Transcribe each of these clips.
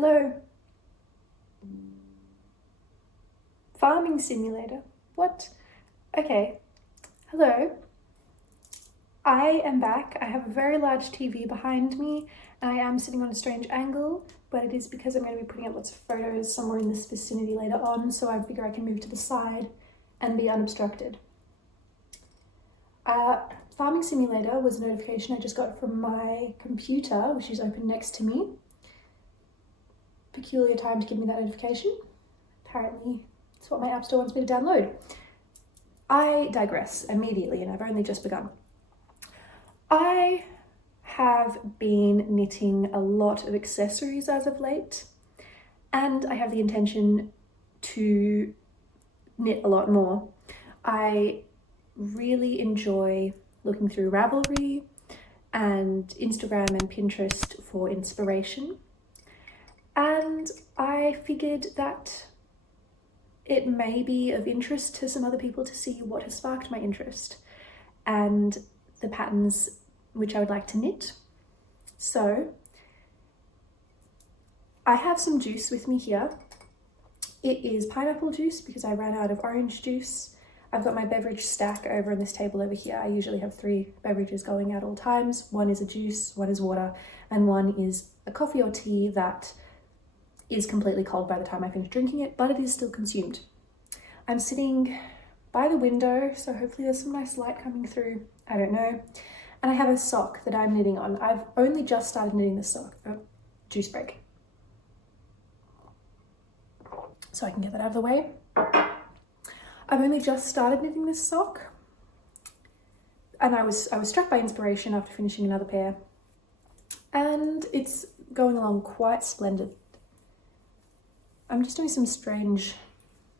Hello. Farming simulator. What? Okay. Hello. I am back. I have a very large TV behind me and I am sitting on a strange angle, but it is because I'm going to be putting up lots of photos somewhere in this vicinity later on, so I figure I can move to the side and be unobstructed. Farming simulator was a notification I just got from my computer, which is open next to me. Peculiar time to give me that notification. Apparently it's what my app store wants me to download. I digress immediately, and I've only just begun. I have been knitting a lot of accessories as of late, and I have the intention to knit a lot more. I really enjoy looking through Ravelry and Instagram and Pinterest for inspiration, and I figured that it may be of interest to some other people to see what has sparked my interest and the patterns which I would like to knit. So I have some juice with me here. It is pineapple juice because I ran out of orange juice. I've got my beverage stack over on this table over here. I usually have 3 beverages going at all times. One is a juice, one is water, and one is a coffee or tea that is completely cold by the time I finish drinking it, but it is still consumed. I'm sitting by the window, so hopefully there's some nice light coming through. I don't know. And I have a sock that I'm knitting on. I've only just started knitting this sock. Oh, juice break. So I can get that out of the way. I've only just started knitting this sock, and I was struck by inspiration after finishing another pair, and it's going along quite splendid. I'm just doing some strange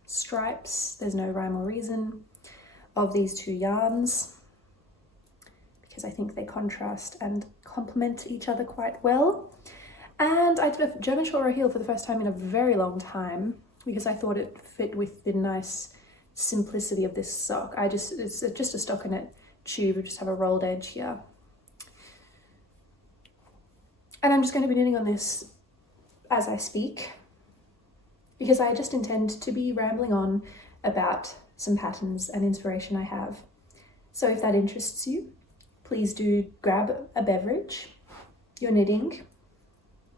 stripes, there's no rhyme or reason, of these 2 yarns because I think they contrast and complement each other quite well. And I did a German short row heel for the first time in a very long time because I thought it fit with the nice simplicity of this sock. It's just a stockinette tube, I just have a rolled edge here. And I'm just going to be knitting on this as I speak, because I just intend to be rambling on about some patterns and inspiration I have. So if that interests you, please do grab a beverage, your knitting,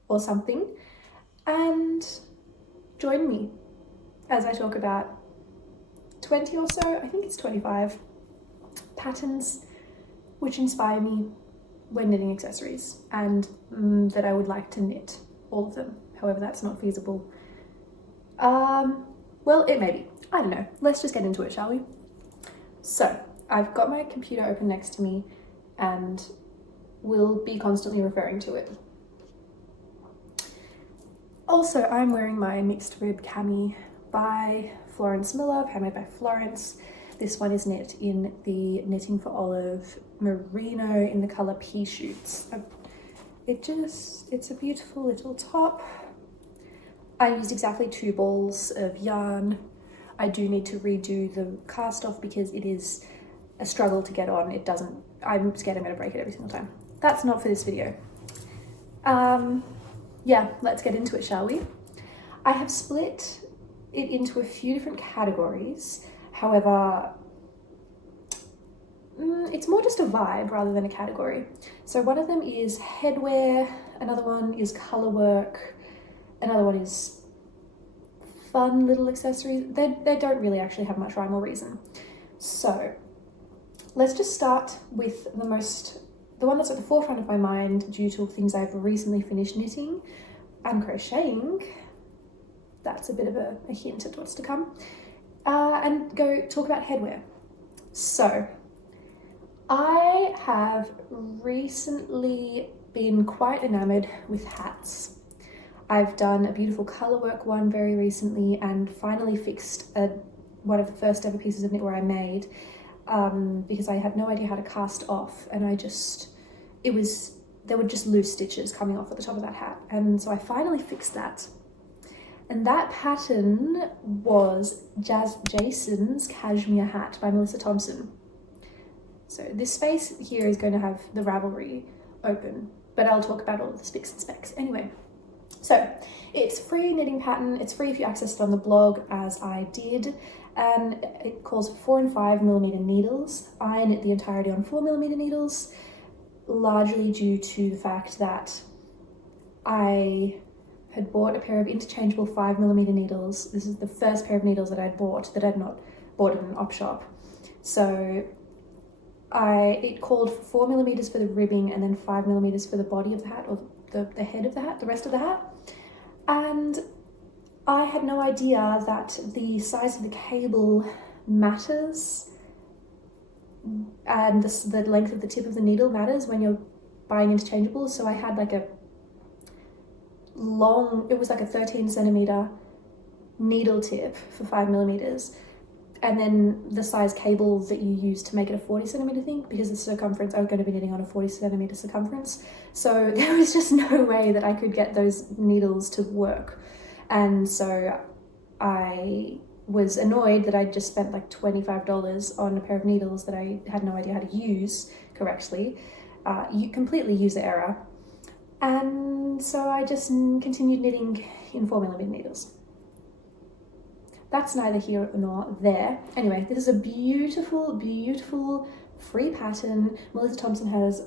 or something, and join me as I talk about 20 or so, I think it's 25, patterns which inspire me when knitting accessories, and that I would like to knit all of them. However, that's not feasible. Well, it may be. I don't know. Let's just get into it, shall we? So, I've got my computer open next to me and will be constantly referring to it. Also, I'm wearing my mixed rib cami by Florence Miller, handmade by Florence. This one is knit in the Knitting for Olive merino in the colour pea shoots. It's a beautiful little top. I used exactly 2 balls of yarn. I do need to redo the cast off because it is a struggle to get on. I'm scared I'm gonna break it every single time. That's not for this video. Yeah, let's get into it, shall we? I have split it into a few different categories. However, it's more just a vibe rather than a category. So one of them is headwear, another one is color work, another one is fun little accessories. They don't really actually have much rhyme or reason. So let's just start with the one that's at the forefront of my mind due to things I've recently finished knitting and crocheting. That's a bit of a hint at what's to come. And go talk about headwear. So I have recently been quite enamored with hats. I've done a beautiful colour work one very recently and finally fixed one of the first ever pieces of knitwear I made because I had no idea how to cast off, and there were just loose stitches coming off at the top of that hat, and so I finally fixed that. And that pattern was Jazz Jason's cashmere hat by Melissa Thompson. So this space here is going to have the Ravelry open, but I'll talk about all of the spics and specs anyway. So it's free knitting pattern. It's free if you access it on the blog, as I did, and it calls for 4 and 5 millimeter needles. I knit the entirety on 4 millimeter needles, largely due to the fact that I had bought a pair of interchangeable 5 millimeter needles. This is the first pair of needles that I'd bought that I'd not bought in an op shop. So it called for 4 millimeters for the ribbing and then 5 millimeters for the body of the hat, or the head of the hat, the rest of the hat. And I had no idea that the size of the cable matters, and the length of the tip of the needle matters when you're buying interchangeables. So I had like a it was like a 13 centimeter needle tip for 5 millimeters, and then the size cable that you use to make it a 40 centimeter thing, because the circumference, I was going to be knitting on a 40 centimeter circumference. So there was just no way that I could get those needles to work. And so I was annoyed that I'd just spent like $25 on a pair of needles that I had no idea how to use correctly. You completely user error. And so I just continued knitting in 4 millimeter needles. That's neither here nor there. Anyway, this is a beautiful, beautiful free pattern. Melissa Thompson has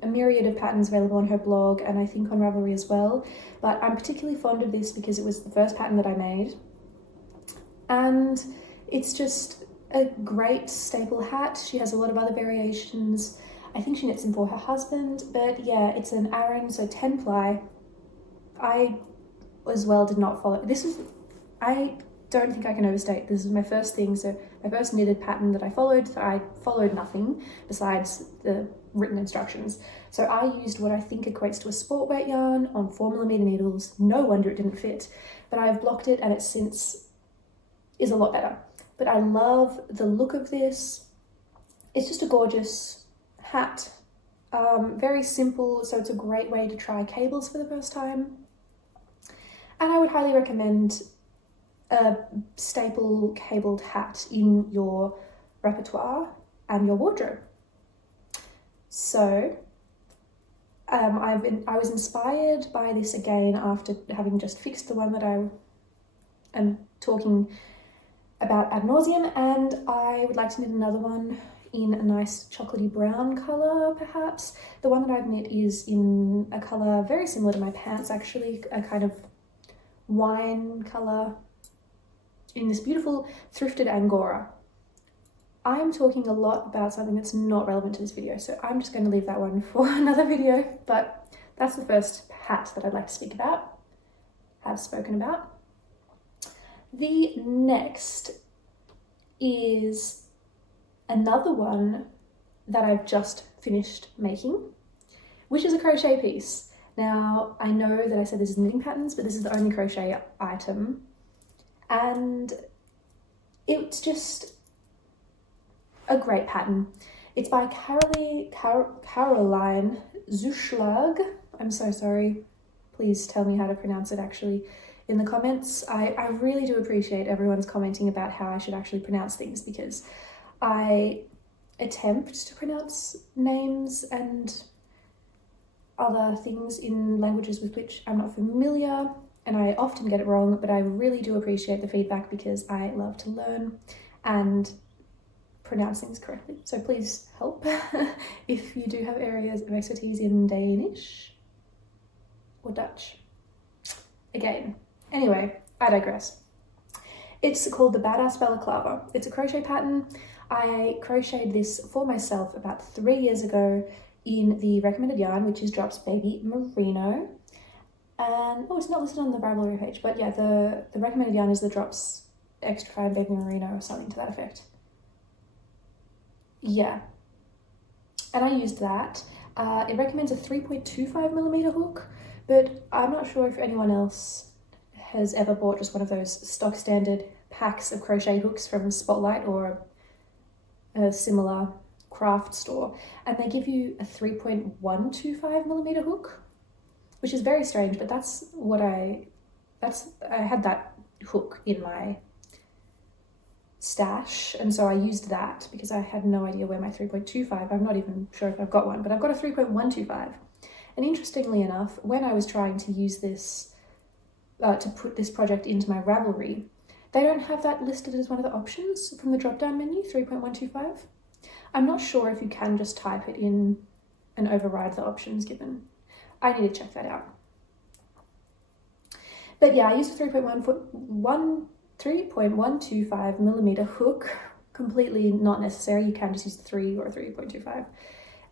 a myriad of patterns available on her blog, and I think on Ravelry as well. But I'm particularly fond of this because it was the first pattern that I made. And it's just a great staple hat. She has a lot of other variations. I think she knits them for her husband, but yeah, it's an Aran, so 10 ply. I as well did not follow. I don't think I can overstate. This is my first thing, so my first knitted pattern that I followed. So I followed nothing besides the written instructions. So I used what I think equates to a sport weight yarn on 4 millimeter needles. No wonder it didn't fit, but I've blocked it and it since is a lot better. But I love the look of this. It's just a gorgeous hat. Very simple, so it's a great way to try cables for the first time. And I would highly recommend a staple cabled hat in your repertoire and your wardrobe. So I was inspired by this again after having just fixed the one that I am talking about ad nauseum, and I would like to knit another one in a nice chocolatey brown colour, perhaps. The one that I've knit is in a colour very similar to my pants, actually, a kind of wine colour, in this beautiful thrifted Angora. I'm talking a lot about something that's not relevant to this video, so I'm just going to leave that one for another video, but that's the first hat that I'd like to speak about, have spoken about. The next is another one that I've just finished making, which is a crochet piece. Now, I know that I said this is knitting patterns, but this is the only crochet item, and it's just a great pattern. It's by Caroline Zuschlag. I'm so sorry. Please tell me how to pronounce it actually in the comments. I really do appreciate everyone's commenting about how I should actually pronounce things, because I attempt to pronounce names and other things in languages with which I'm not familiar, and I often get it wrong, but I really do appreciate the feedback because I love to learn and pronounce things correctly. So please help if you do have areas of expertise in Danish or Dutch. Again, anyway, I digress. It's called the Badass Balaclava. It's a crochet pattern. I crocheted this for myself about 3 years ago in the recommended yarn, which is Drops Baby Merino. And it's not listed on the Ravelry page, but yeah, the recommended yarn is the Drops Extra Fine Baby Merino or something to that effect. Yeah, and I used that. It recommends a 3.25 millimeter hook, but I'm not sure if anyone else has ever bought just one of those stock standard packs of crochet hooks from Spotlight or a similar craft store, and they give you a 3.125 millimeter hook, which is very strange, but I had that hook in my stash, and so I used that because I had no idea where my 3.25, I'm not even sure if I've got one, but I've got a 3.125. And interestingly enough, when I was trying to use this to put this project into my Ravelry. They don't have that listed as one of the options from the drop-down menu, 3.125. I'm not sure if you can just type it in and override the options given. I need to check that out. But yeah, I used a 3.125 millimeter hook, completely not necessary. You can just use 3 or 3.25.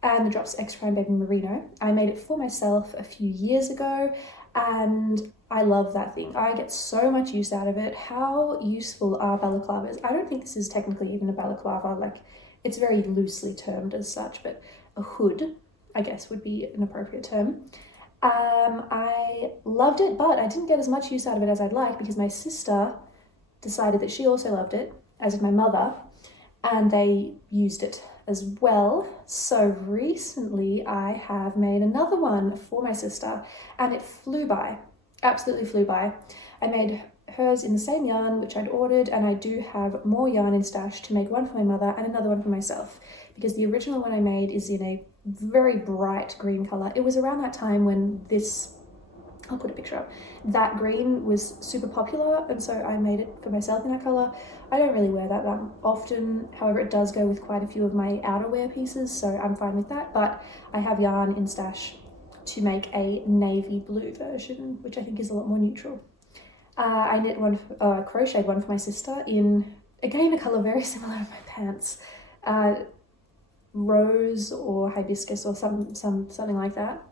And the Drops X Prime Baby Merino. I made it for myself a few years ago and I love that thing. I get so much use out of it. How useful are balaclavas? I don't think this is technically even a balaclava, like it's very loosely termed as such, but a hood, I guess, would be an appropriate term. I loved it, but I didn't get as much use out of it as I'd like because my sister decided that she also loved it, as did my mother, and they used it as well. So recently I have made another one for my sister and it flew by, absolutely flew by. I made hers in the same yarn which I'd ordered, and I do have more yarn in stash to make one for my mother and another one for myself, because the original one I made is in a very bright green color. It was around that time when this, I'll put a picture up, that green was super popular, and so I made it for myself in that color. I don't really wear that often, however it does go with quite a few of my outerwear pieces, so I'm fine with that, but I have yarn in stash to make a navy blue version, which I think is a lot more neutral. I knit one, crocheted one for my sister in, again, a color very similar to my pants, rose or hibiscus or something like that.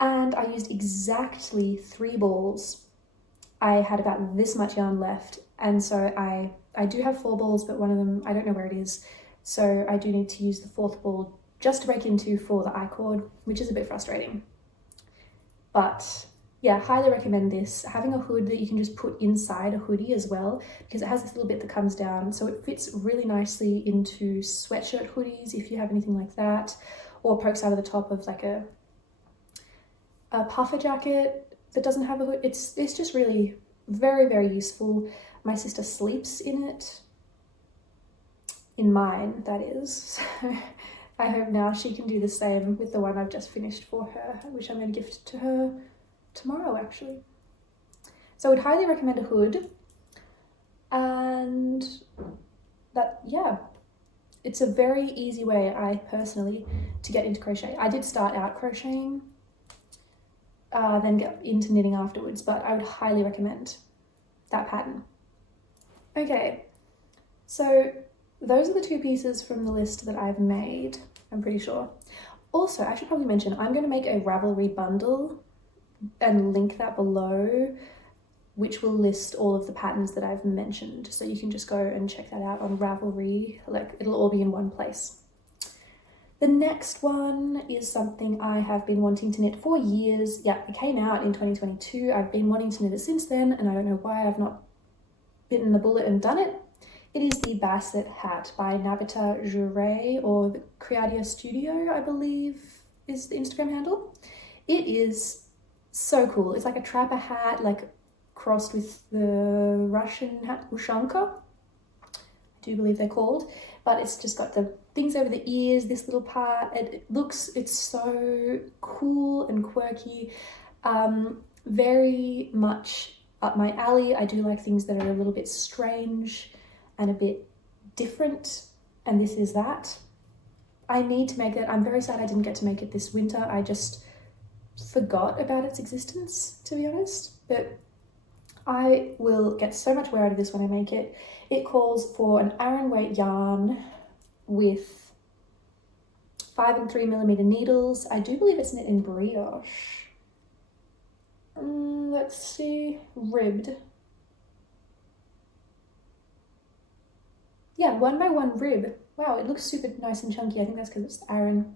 And I used exactly 3 balls. I had about this much yarn left, and so I do have 4 balls, but one of them, I don't know where it is, so I do need to use the 4th ball just to break into for the I-cord, which is a bit frustrating. But yeah, highly recommend this. Having a hood that you can just put inside a hoodie as well, because it has this little bit that comes down, so it fits really nicely into sweatshirt hoodies if you have anything like that, or pokes out of the top of like a puffer jacket that doesn't have a hood. It's just really very, very useful. My sister sleeps in it, in mine that is, so I hope now she can do the same with the one I've just finished for her, which I'm going to gift to her tomorrow actually. So I would highly recommend a hood, and that, yeah, it's a very easy way, I personally, to get into crochet. I did start out crocheting, then get into knitting afterwards, but I would highly recommend that pattern. Okay, so those are the 2 pieces from the list that I've made, I'm pretty sure. Also, I should probably mention, I'm going to make a Ravelry bundle and link that below, which will list all of the patterns that I've mentioned. So you can just go and check that out on Ravelry, like it'll all be in one place. The next one is something I have been wanting to knit for years. Yeah, it came out in 2022. I've been wanting to knit it since then, and I don't know why I've not bitten the bullet and done it. It is the Basset hat by Nabita Jure, or the Creatia Studio, I believe is the Instagram handle. It is so cool. It's like a trapper hat, like crossed with the Russian hat, Ushanka, I do believe they're called, but it's just got the things over the ears, this little part. It's so cool and quirky, very much up my alley. I do like things that are a little bit strange and a bit different, and this is that. I need to make it. I'm very sad I didn't get to make it this winter. I just forgot about its existence, to be honest, but I will get so much wear out of this when I make it. It calls for an Aran weight yarn with 5 and 3 millimeter needles. I do believe it's knit in brioche. Let's see, ribbed. Yeah, 1x1 rib. Wow, it looks super nice and chunky. I think that's because it's Aran.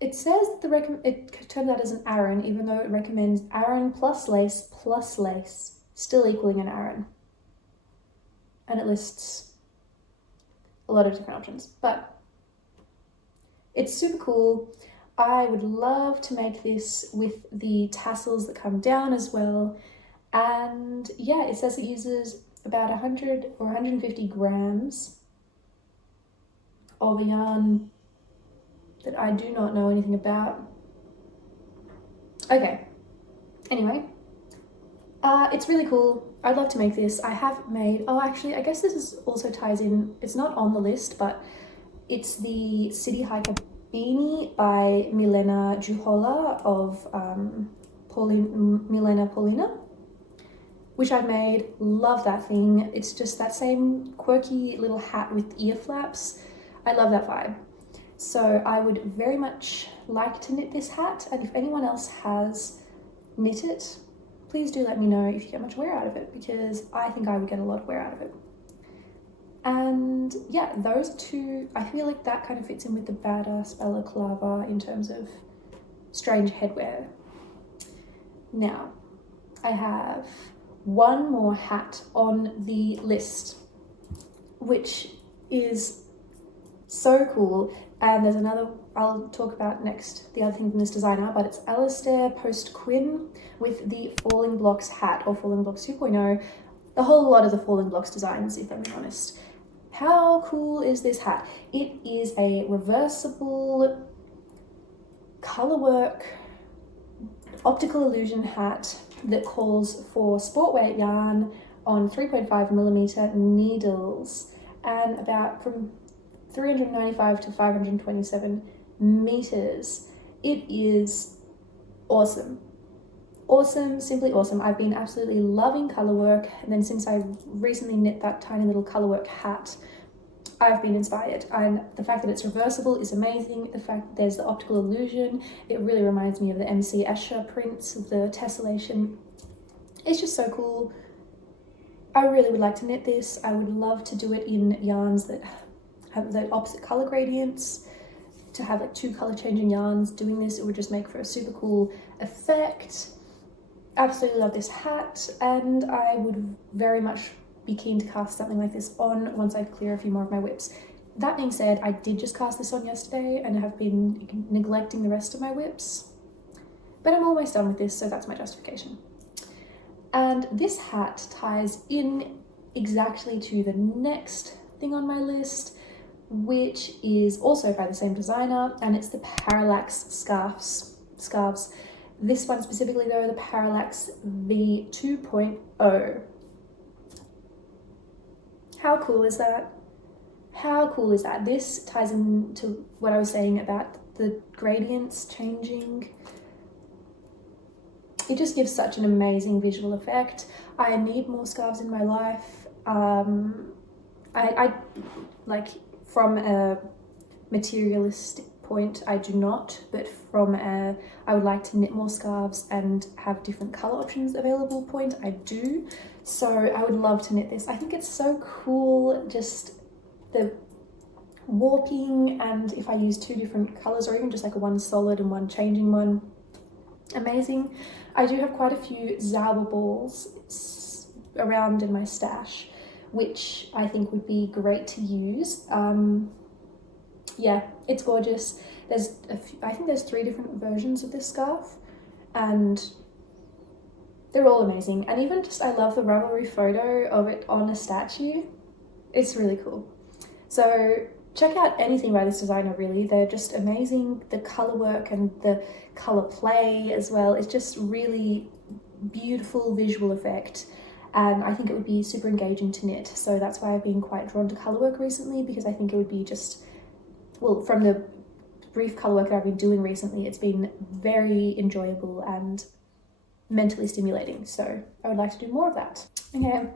It says that it turns out as an Aran, even though it recommends Aran plus lace, still equaling an Aran. And it lists a lot of different options, but it's super cool. I would love to make this with the tassels that come down as well. And yeah, it says it uses about 100 or 150 grams of a yarn that I do not know anything about. Okay, anyway, It's really cool. I'd love to make this. I have made, oh actually, I guess this is also ties in, it's not on the list, but it's the City Hiker Beanie by Milena Juhola of Milena Paulina, which I've made. Love that thing. It's just that same quirky little hat with ear flaps. I love that vibe. So I would very much like to knit this hat, and if anyone else has knit it, please do let me know if you get much wear out of it, because I think I would get a lot of wear out of it. And yeah, those two, I feel like that kind of fits in with the badass balaclava in terms of strange headwear. Now, I have one more hat on the list, which is so cool. And there's another I'll talk about next, the other thing from this designer, but it's Alistair Post Quinn with the Falling Blocks hat, or Falling Blocks 2.0, a whole lot of the Falling Blocks designs, if I'm being honest. How cool is this hat? It is a reversible colorwork optical illusion hat that calls for sport weight yarn on 3.5mm needles and about from 395 to 527 meters. It is awesome. Awesome, simply awesome. I've been absolutely loving color work, and then since I recently knit that tiny little color work hat, I've been inspired. And the fact that it's reversible is amazing. The fact that there's the optical illusion, it really reminds me of the MC Escher prints of the tessellation. It's just so cool. I really would like to knit this. I would love to do it in yarns that have the opposite color gradients, to have like two color changing yarns doing this. It would just make for a super cool effect. Absolutely love this hat, and I would very much be keen to cast something like this on once I clear a few more of my whips. That being said, I did just cast this on yesterday and have been neglecting the rest of my whips, but I'm almost done with this, so that's my justification. And this hat ties in exactly to the next thing on my list, which is also by the same designer, and it's the Parallax scarves. This one specifically though, the Parallax V2.0. How cool is that? How cool is that? This ties into what I was saying about the gradients changing. It just gives such an amazing visual effect. I need more scarves in my life. I like, from a materialistic point, I do not, but from a I would like to knit more scarves and have different color options available point, I do. So I would love to knit this. I think it's so cool, just the warping, and if I use two different colors or even just like one solid and one changing one, amazing. I do have quite a few Zauber balls around in my stash, which I think would be great to use. Yeah, it's gorgeous. There's I think there's 3 different versions of this scarf, and they're all amazing. And even just, I love the Ravelry photo of it on a statue. It's really cool. So check out anything by this designer, really. They're just amazing. The color work and the color play as well. It's just really beautiful visual effect. And I think it would be super engaging to knit. So that's why I've been quite drawn to color work recently, because I think it would be just, well, from the brief color work that I've been doing recently, it's been very enjoyable and mentally stimulating. So I would like to do more of that. Okay,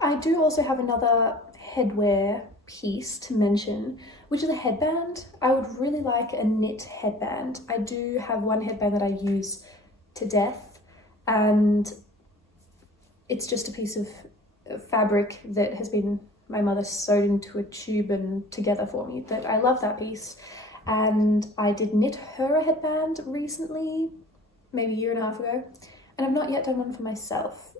I do also have another headwear piece to mention, which is a headband. I would really like a knit headband. I do have one headband that I use to death, and it's just a piece of fabric that has been, my mother sewed into a tube and together for me. That I love that piece, and I did knit her a headband recently, maybe a year and a half ago, and I've not yet done one for myself,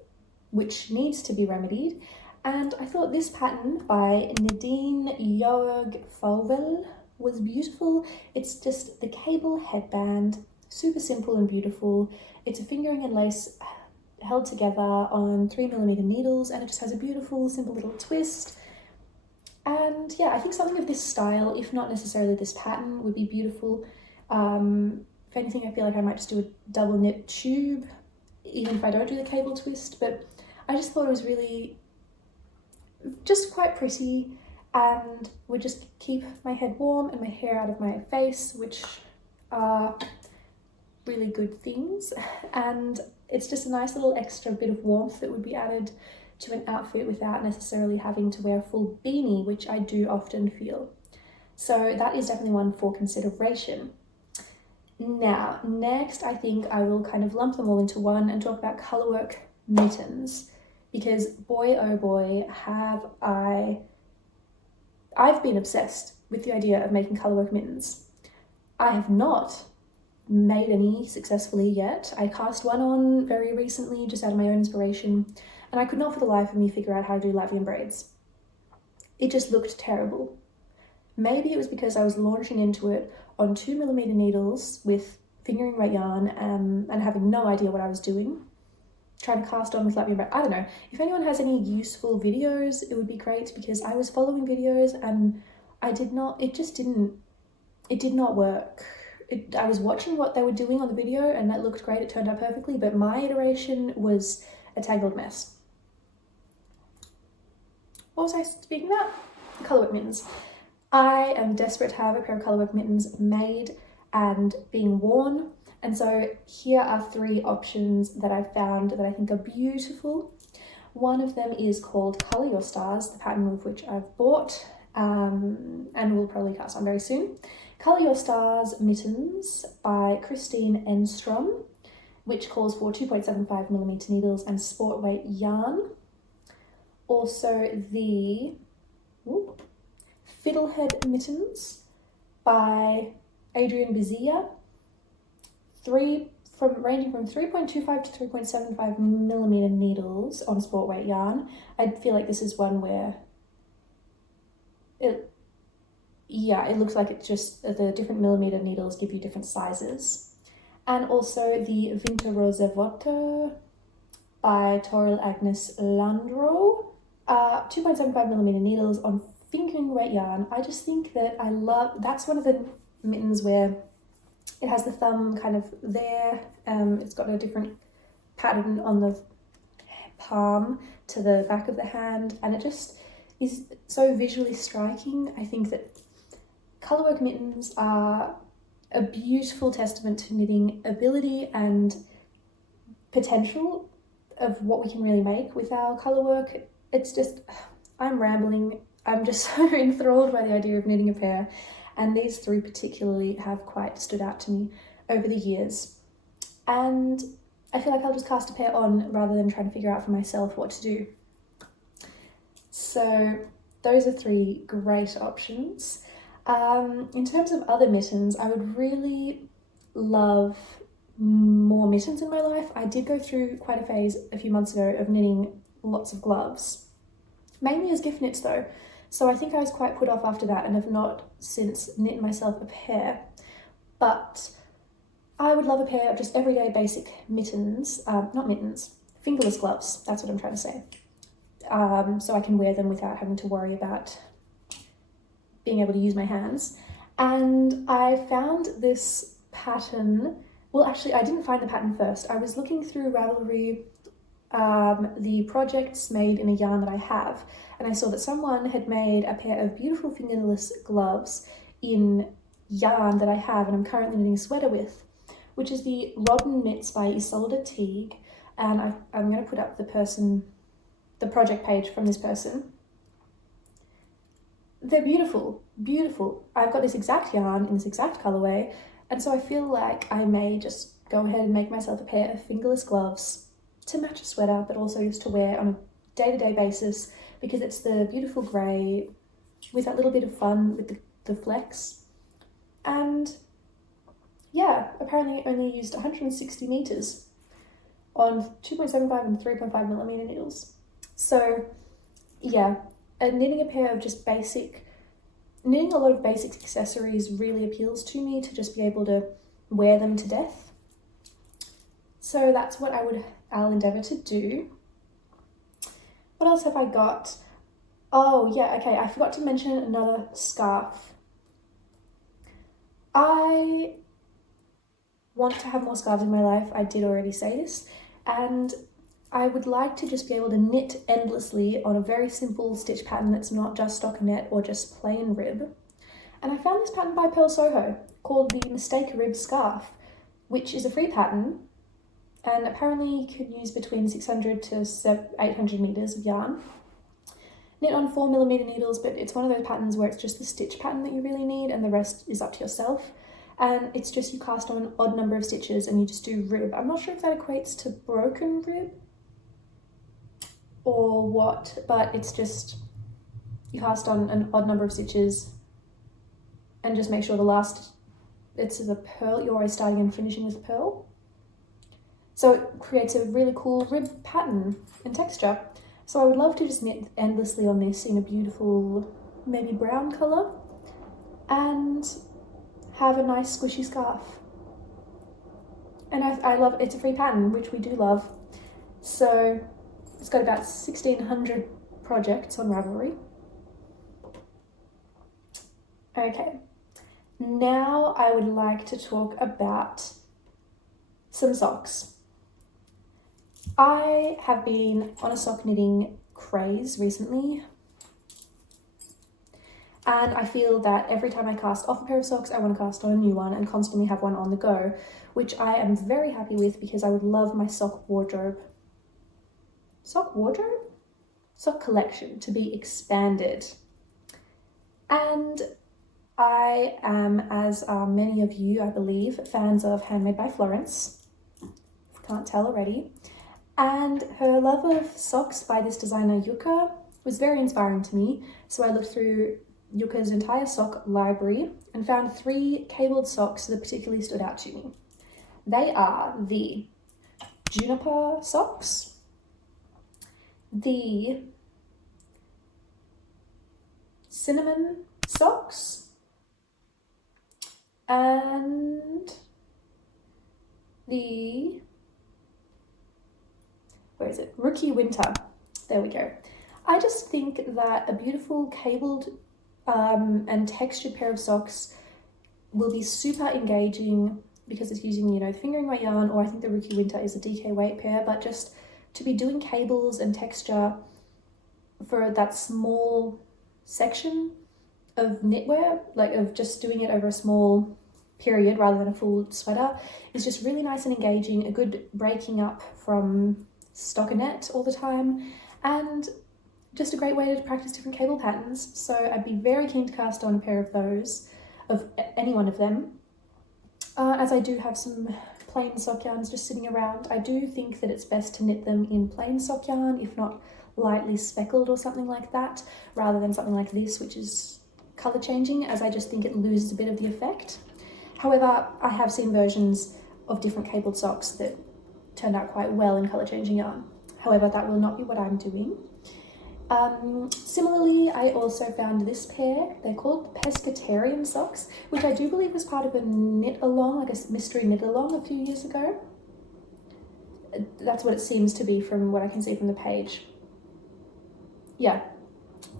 which needs to be remedied. And I thought this pattern by Nadine Jorg Fauvel was beautiful. It's just the cable headband, super simple and beautiful. It's a fingering and lace held together on 3mm needles, and it just has a beautiful, simple little twist. And yeah, I think something of this style, if not necessarily this pattern, would be beautiful. If anything, I feel like I might just do a double knit tube even if I don't do the cable twist, but I just thought it was really just quite pretty and would just keep my head warm and my hair out of my face, which are really good things. And it's just a nice little extra bit of warmth that would be added to an outfit without necessarily having to wear a full beanie, which I do often feel. So that is definitely one for consideration. Now, next, I think I will kind of lump them all into one and talk about colourwork mittens, because boy, oh boy, I've been obsessed with the idea of making colourwork mittens. I have not made any successfully yet. I cast one on very recently, just out of my own inspiration, and I could not for the life of me figure out how to do Latvian braids. It just looked terrible. Maybe it was because I was launching into it on 2mm needles with fingering weight yarn and having no idea what I was doing. Trying to cast on with Latvian braid. I don't know. If anyone has any useful videos, it would be great, because I was following videos and it did not work. I was watching what they were doing on the video and that looked great, it turned out perfectly, but my iteration was a tangled mess. What was I speaking about? Colourwork mittens. I am desperate to have a pair of colourwork mittens made and being worn, and so here are 3 options that I found that I think are beautiful. One of them is called Colour Your Stars, the pattern of which I've bought and will probably cast on very soon. Colour Your Stars mittens by Christine Enstrom, which calls for 2.75mm needles and sport weight yarn. Also the Fiddlehead mittens by Adrian Bizia, ranging from 3.25 to 3.75mm needles on sport weight yarn. I feel like this is one where it looks like it's just the different millimeter needles give you different sizes. And also the Vinter Rosa Votter by Toril Agnes Landro, 2.75mm needles on fingering weight yarn. I just think that that's one of the mittens where it has the thumb kind of there. It's got a different pattern on the palm to the back of the hand, and it just is so visually striking. I think that colourwork mittens are a beautiful testament to knitting ability and potential of what we can really make with our colourwork. It's just, I'm rambling. I'm just so enthralled by the idea of knitting a pair, and these 3 particularly have quite stood out to me over the years. And I feel like I'll just cast a pair on rather than trying to figure out for myself what to do. So those are 3 great options. In terms of other mittens, I would really love more mittens in my life. I did go through quite a phase a few months ago of knitting lots of gloves, mainly as gift knits though. So I think I was quite put off after that and have not since knit myself a pair. But I would love a pair of just everyday basic mittens, fingerless gloves, that's what I'm trying to say. So I can wear them without having to worry about being able to use my hands. And I found this pattern, well actually I didn't find the pattern first. I was looking through Ravelry, the projects made in a yarn that I have, and I saw that someone had made a pair of beautiful fingerless gloves in yarn that I have and I'm currently knitting a sweater with, which is the Rodden Knits by Isolde Teague. And I'm going to put up the project page from this person. They're beautiful, beautiful. I've got this exact yarn in this exact colorway, and so I feel like I may just go ahead and make myself a pair of fingerless gloves to match a sweater, but also just to wear on a day-to-day basis, because it's the beautiful grey with that little bit of fun with the flex. And yeah, apparently it only used 160 meters on 2.75 and 3.5mm needles. So yeah, knitting a pair of just knitting a lot of basic accessories really appeals to me, to just be able to wear them to death. So that's what I'll endeavour to do. What else have I got? Oh yeah, okay, I forgot to mention another scarf. I want to have more scarves in my life. I did already say this. and I would like to just be able to knit endlessly on a very simple stitch pattern that's not just stockinette or just plain rib. And I found this pattern by Pearl Soho called the Mistake Rib Scarf, which is a free pattern and apparently you can use between 600 to 800 meters of yarn. Knit on 4mm needles, but it's one of those patterns where it's just the stitch pattern that you really need and the rest is up to yourself. And it's just you cast on an odd number of stitches and you just do rib. I'm not sure if that equates to broken rib or what, but it's just you cast on an odd number of stitches and just make sure the last, it's the pearl, you're always starting and finishing with pearl. So it creates a really cool rib pattern and texture. So I would love to just knit endlessly on this in a beautiful, maybe brown colour and have a nice squishy scarf. And I love, it's a free pattern, which we do love. So it's got about 1,600 projects on Ravelry. Okay, now I would like to talk about some socks. I have been on a sock knitting craze recently, and I feel that every time I cast off a pair of socks, I want to cast on a new one and constantly have one on the go, which I am very happy with because I would love my sock wardrobe. Sock wardrobe? Sock collection to be expanded. And I am, as are many of you, I believe, fans of Handmade by Florence. Can't tell already. And her love of socks by this designer Yuka was very inspiring to me. So I looked through Yuka's entire sock library and found 3 cabled socks that particularly stood out to me. They are the juniper socks, the cinnamon socks, and the, where is it? Rookie Winter. There we go. I just think that a beautiful cabled and textured pair of socks will be super engaging because it's using, you know, fingering weight yarn, or I think the Rookie Winter is a DK weight pair, but just to be doing cables and texture for that small section of knitwear, like of just doing it over a small period rather than a full sweater, is just really nice and engaging, a good breaking up from stockinette all the time, and just a great way to practice different cable patterns. So I'd be very keen to cast on a pair of those, of any one of them. As I do have some plain sock yarns just sitting around, I do think that it's best to knit them in plain sock yarn, if not lightly speckled or something like that, rather than something like this, which is colour changing, as I just think it loses a bit of the effect. However, I have seen versions of different cabled socks that turned out quite well in colour changing yarn. However, that will not be what I'm doing. Similarly, I also found this pair. They're called Pescatarian socks, which I do believe was part of a knit along, like a mystery knit along a few years ago. That's what it seems to be from what I can see from the page. Yeah,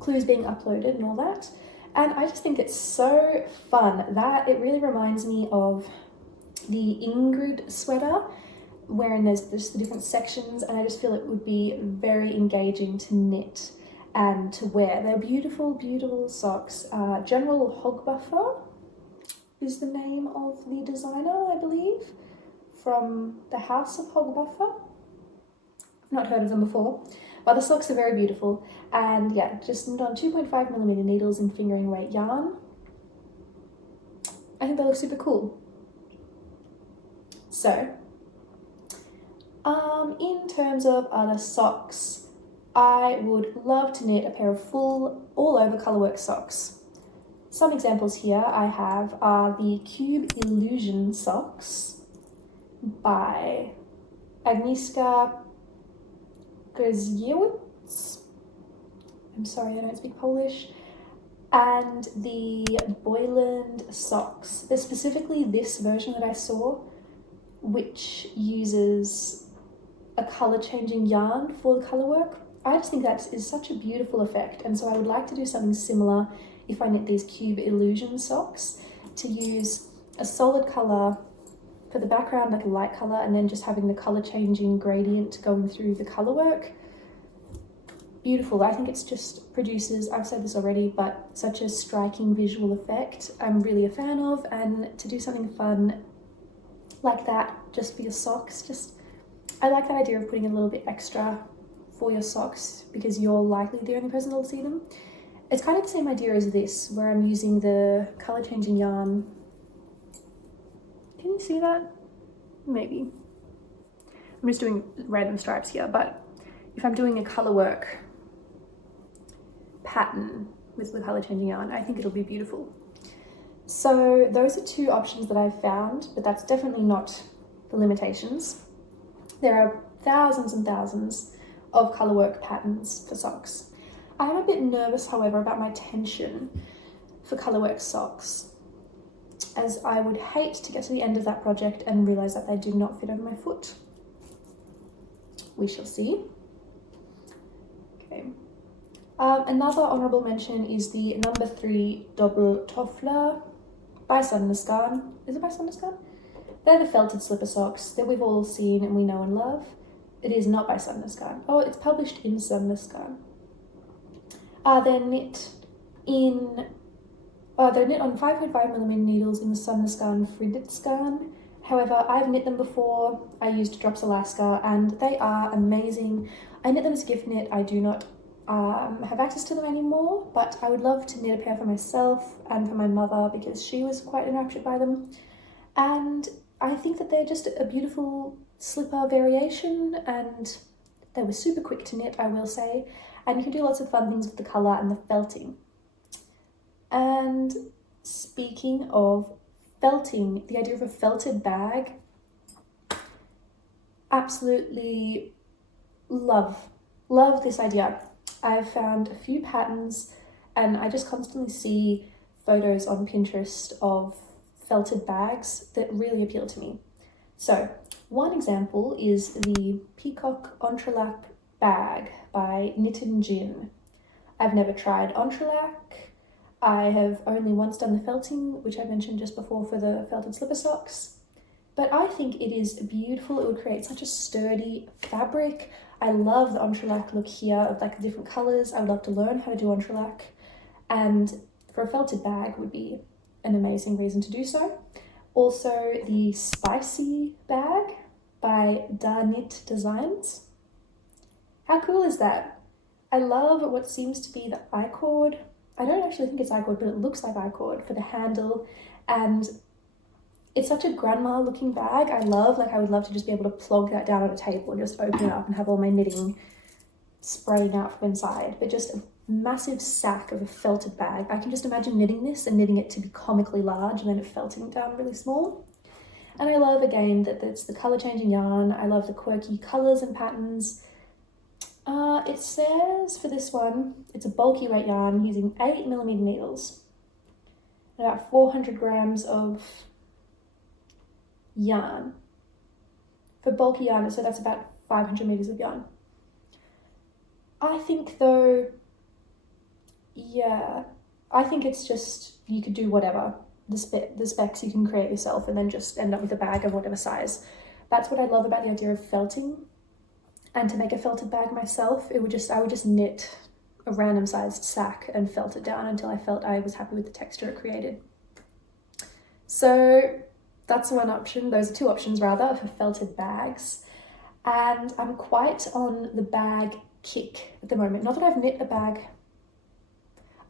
clues being uploaded and all that. And I just think it's so fun that it really reminds me of the Ingrid sweater, wherein there's just the different sections, and I just feel it would be very engaging to knit and to wear. They're beautiful, beautiful socks. General Hogbuffer is the name of the designer, I believe, from the House of Hogbuffer. I've not heard of them before, but the socks are very beautiful. And yeah, just knit on 2.5mm needles in fingering weight yarn. I think they look super cool. So, in terms of other socks, I would love to knit a pair of full all-over colourwork socks. Some examples here I have are the Cube Illusion socks by Agnieszka Grzeziewicz. I'm sorry, I don't speak Polish. And the Boyland socks. There's specifically this version that I saw, which uses a colour changing yarn for the colour work. I just think that is such a beautiful effect, and so I would like to do something similar if I knit these Cube Illusion socks, to use a solid colour for the background like a light color, and then just having the color changing gradient going through the color work. Beautiful. I think it's just produces, I've said this already, but such a striking visual effect I'm really a fan of. And to do something fun like that just for your socks, just I like that idea of putting a little bit extra for your socks because you're likely the only person that'll see them. It's kind of the same idea as this, where I'm using the color changing yarn. Can you see that? Maybe. I'm just doing random stripes here, but if I'm doing a color work pattern with the color changing yarn, I think it'll be beautiful. So those are two options that I've found, but that's definitely not the limitations. There are thousands and thousands of color work patterns for socks. I am a bit nervous, however, about my tension for color work socks, as I would hate to get to the end of that project and realize that they do not fit over my foot. We shall see. Okay. Another honourable mention is the number 3 double toffler by Sandnesgarn. Is it by Sandnesgarn? They're the felted slipper socks that we've all seen and we know and love. It is not by Sandnesgarn. Oh, it's published in Sandnesgarn. They're knit on 5.5mm needles in the Sandnesgarn Fridetsgarn. However, I've knit them before. I used Drops Alaska and they are amazing. I knit them as a gift knit. I do not have access to them anymore, but I would love to knit a pair for myself and for my mother because she was quite enraptured by them. And I think that they're just a beautiful slipper variation, and they were super quick to knit, I will say, and you can do lots of fun things with the colour and the felting. And speaking of felting, the idea of a felted bag, absolutely love this idea. I've found a few patterns and I just constantly see photos on Pinterest of felted bags that really appeal to me. So one example is the Peacock Entrelac bag by Knit and Gin. I've never tried entrelac. I have only once done the felting, which I mentioned just before for the felted slipper socks. But I think it is beautiful. It would create such a sturdy fabric. I love the entrelac look here of like the different colours. I would love to learn how to do entrelac. And for a felted bag would be an amazing reason to do so. Also the Spicy bag by Da Knit Designs. How cool is that? I love what seems to be the I-cord. I don't actually think it's I-cord, but it looks like I-cord for the handle, and it's such a grandma looking bag. I would love to just be able to plonk that down on a table and just open it up and have all my knitting spraying out from inside. But just a massive sack of a felted bag. I can just imagine knitting this and knitting it to be comically large and then felting it down really small. And I love again that it's the colour changing yarn. I love the quirky colours and patterns. It says for this one, it's a bulky weight yarn using 8mm needles. About 400 grams of yarn. For bulky yarn, so that's about 500 meters of yarn. I think though, yeah, I think it's just, you could do whatever. The specs you can create yourself and then just end up with a bag of whatever size. That's what I love about the idea of felting. And to make a felted bag myself, I would just knit a random sized sack and felt it down until I felt I was happy with the texture it created. So that's one option. Those are two options rather for felted bags. And I'm quite on the bag kick at the moment. Not that I've knit a bag.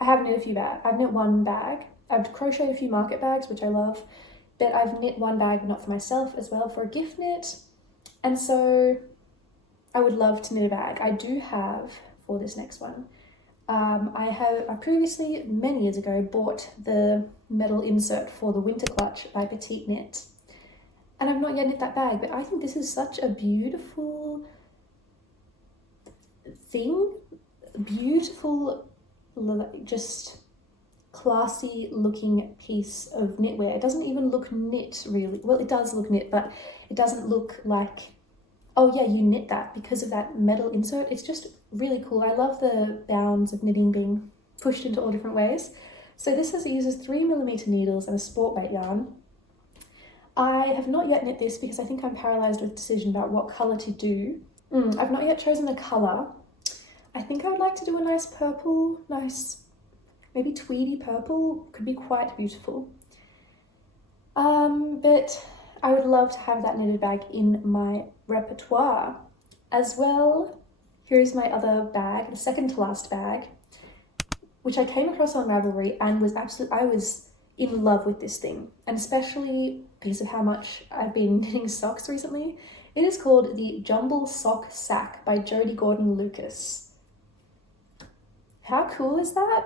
I have knit a few bags. I've knit one bag. I've crocheted a few market bags, which I love, but I've knit one bag not for myself as well, for a gift knit. And so I would love to knit a bag. I do have for this next one. I previously, many years ago, bought the metal insert for the winter clutch by Petite Knit. And I've not yet knit that bag, but I think this is such a beautiful thing. Beautiful, just classy looking piece of knitwear. It doesn't even look knit really. Well, it does look knit, but it doesn't look like, oh yeah, you knit that because of that metal insert. It's just really cool. I love the bounds of knitting being pushed into all different ways. So this uses 3mm needles and a sport bait yarn. I have not yet knit this because I think I'm paralysed with decision about what colour to do. I've not yet chosen a colour. I think I would like to do a nice purple, maybe tweedy purple, could be quite beautiful. But I would love to have that knitted bag in my repertoire. As well, here's my other bag, the second to last bag, which I came across on Ravelry and I was in love with this thing, and especially because of how much I've been knitting socks recently. It is called the Jumble Sock Sack by Jodie Gordon Lucas. How cool is that?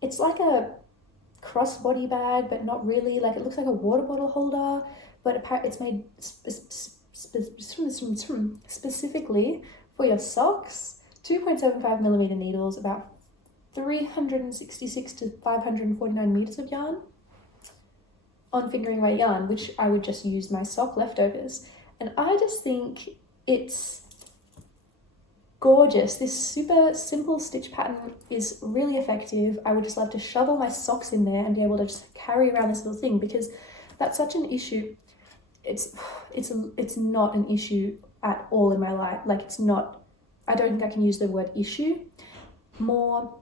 It's like a crossbody bag, but not really. Like, it looks like a water bottle holder, but apparently it's made specifically for your socks. 2.75mm needles, about 366 to 549 meters of yarn on fingering weight yarn, which I would just use my sock leftovers. And I just think it's gorgeous. This super simple stitch pattern is really effective. I would just love to shove all my socks in there and be able to just carry around this little thing, because that's such an issue. It's not an issue at all in my life. Like, it's not, I don't think I can use the word issue. More,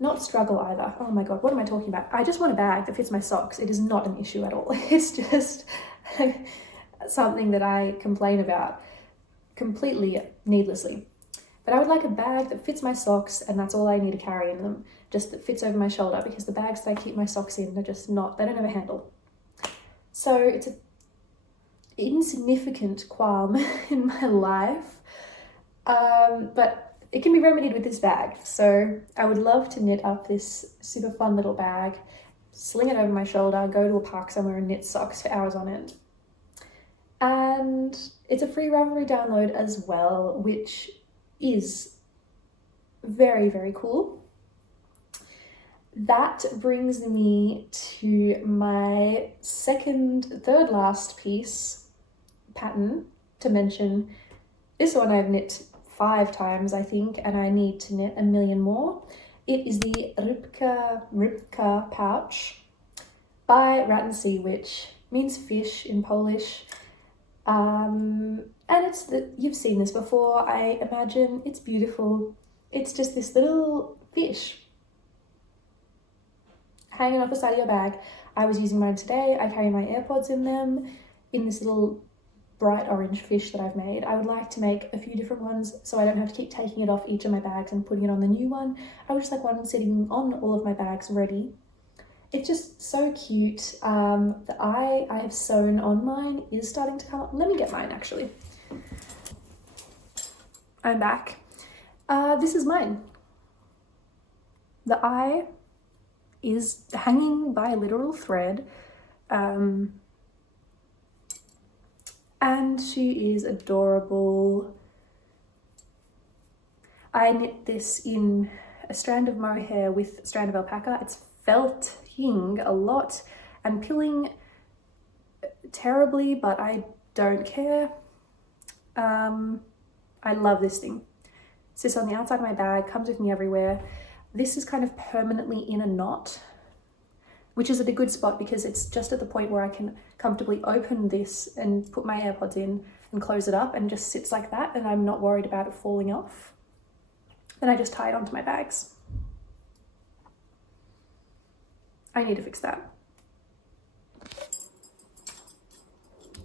not struggle either. Oh my God, what am I talking about? I just want a bag that fits my socks. It is not an issue at all. It's just something that I complain about completely needlessly. But I would like a bag that fits my socks, and that's all I need to carry in them, just that fits over my shoulder, because the bags that I keep my socks in are just not, they don't have a handle. So it's an insignificant qualm in my life, but it can be remedied with this bag. So I would love to knit up this super fun little bag, sling it over my shoulder, go to a park somewhere and knit socks for hours on end. And it's a free Ravelry download as well, which is very, very cool. That brings me to my third last piece pattern to mention. This one I've knit 5 times, I think, and I need to knit a million more. It is the rybka pouch by Ratensee, which means fish in Polish. And you've seen this before, I imagine. It's beautiful. It's just this little fish hanging off the side of your bag. I was using mine today. I carry my AirPods in them, in this little bright orange fish that I've made. I would like to make a few different ones so I don't have to keep taking it off each of my bags and putting it on the new one. I would just like one sitting on all of my bags ready. It's just so cute. The eye I have sewn on mine is starting to come up. Let me get mine, actually. I'm back. This is mine. The eye is hanging by a literal thread. And she is adorable. I knit this in a strand of mohair with a strand of alpaca. It's felting a lot and pilling terribly, but I don't care. I love this thing. It sits on the outside of my bag, comes with me everywhere. This is kind of permanently in a knot, which is at a good spot because it's just at the point where I can comfortably open this and put my AirPods in and close it up, and just sits like that, and I'm not worried about it falling off. Then I just tie it onto my bags. I need to fix that.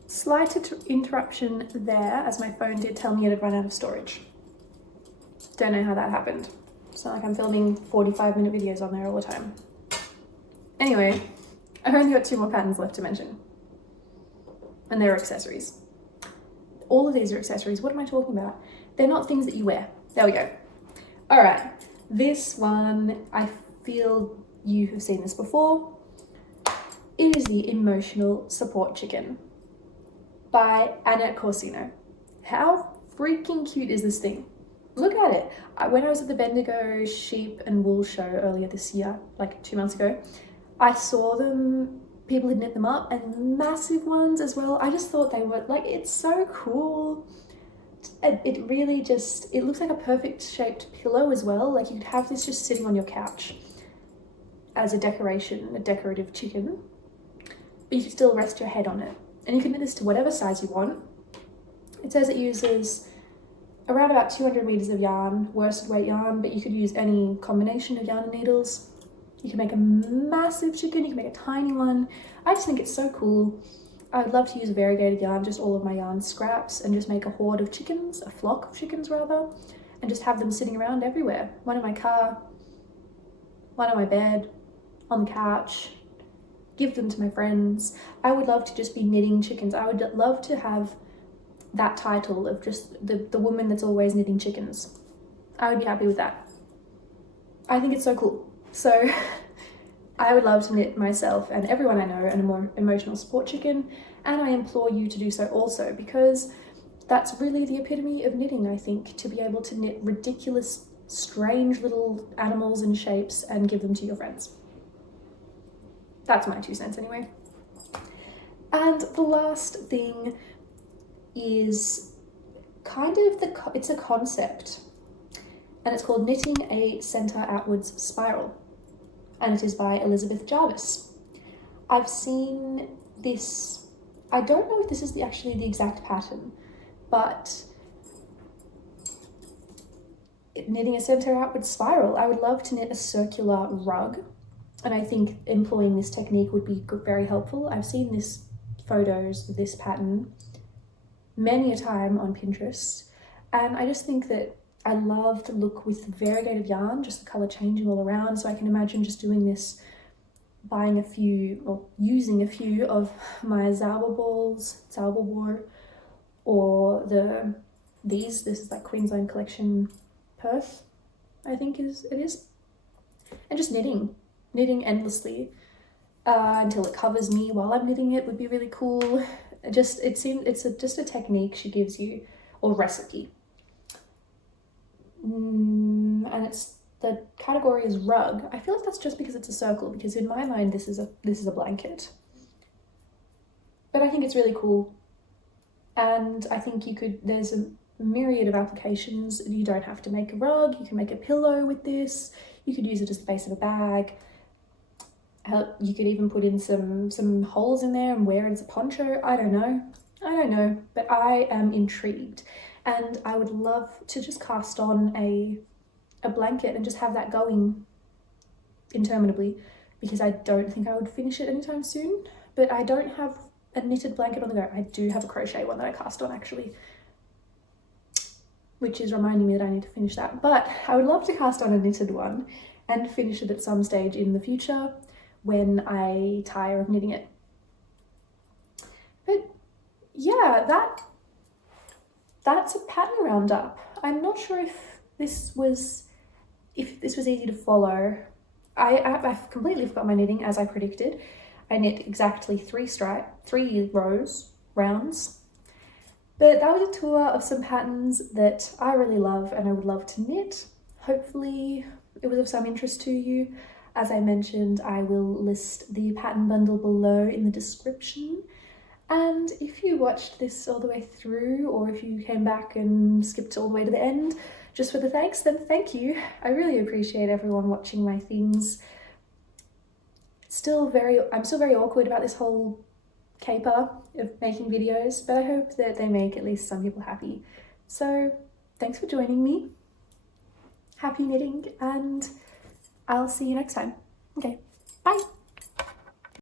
Slight interruption there, as my phone did tell me it had run out of storage. Don't know how that happened. It's not like I'm filming 45-minute videos on there all the time. Anyway, I've only got 2 more patterns left to mention. And they're accessories. All of these are accessories. What am I talking about? They're not things that you wear. There we go. All right, this one, I feel you have seen this before. It is the Emotional Support Chicken by Anna Corsino. How freaking cute is this thing? Look at it. When I was at the Bendigo Sheep and Wool show earlier this year, like 2 months ago, I saw them, people had knit them up, and massive ones as well. I just thought they were, like, it's so cool. It really just, it looks like a perfect shaped pillow as well. Like, you could have this just sitting on your couch as a decoration, a decorative chicken, but you could still rest your head on it. And you can knit this to whatever size you want. It says it uses around about 200 meters of yarn, worsted weight yarn, but you could use any combination of yarn and needles. You can make a massive chicken, you can make a tiny one. I just think it's so cool. I would love to use variegated yarn, just all of my yarn scraps, and just make a horde of chickens, a flock of chickens rather, and just have them sitting around everywhere. One in my car, one on my bed, on the couch, give them to my friends. I would love to just be knitting chickens. I would love to have that title of just the woman that's always knitting chickens. I would be happy with that. I think it's so cool. So I would love to knit myself and everyone I know a more emotional support chicken, and I implore you to do so also, because that's really the epitome of knitting, I think, to be able to knit ridiculous, strange little animals and shapes and give them to your friends. That's my 2 cents anyway. And the last thing is kind of it's a concept, and it's called Knitting a Center Outwards Spiral, and it is by Elizabeth Jarvis. I've seen this, I don't know if this is actually the exact pattern, but knitting a center outward spiral, I would love to knit a circular rug, and I think employing this technique would be very helpful. I've seen this photos of this pattern many a time on Pinterest, and I just think that I love the look with variegated yarn, just the color changing all around. So I can imagine just doing this, buying a few or using a few of my Zauberware, or this is like Queensland Collection Perth, I think it is, and just knitting endlessly until it covers me while I'm knitting it would be really cool. It's just a technique she gives you, or recipe. And the category is rug. I feel like that's just because it's a circle, because in my mind this is a blanket. But I think it's really cool, and I think there's a myriad of applications. You don't have to make a rug, you can make a pillow with this, you could use it as the base of a bag. You could even put in some holes in there and wear it as a poncho. I don't know, but I am intrigued, and I would love to just cast on a blanket and just have that going interminably, because I don't think I would finish it anytime soon. But I don't have a knitted blanket on the go. I do have a crochet one that I cast on actually, which is reminding me that I need to finish that. But I would love to cast on a knitted one and finish it at some stage in the future when I tire of knitting it. But yeah, that's a pattern roundup. I'm not sure if this was easy to follow. I've completely forgot my knitting, as I predicted. I knit exactly 3 rounds. But that was a tour of some patterns that I really love and I would love to knit. Hopefully it was of some interest to you. As I mentioned, I will list the pattern bundle below in the description. And if you watched this all the way through, or if you came back and skipped all the way to the end just for the thanks, then thank you. I really appreciate everyone watching my things. I'm still very awkward about this whole caper of making videos, but I hope that they make at least some people happy. So thanks for joining me. Happy knitting, and I'll see you next time. Okay, bye.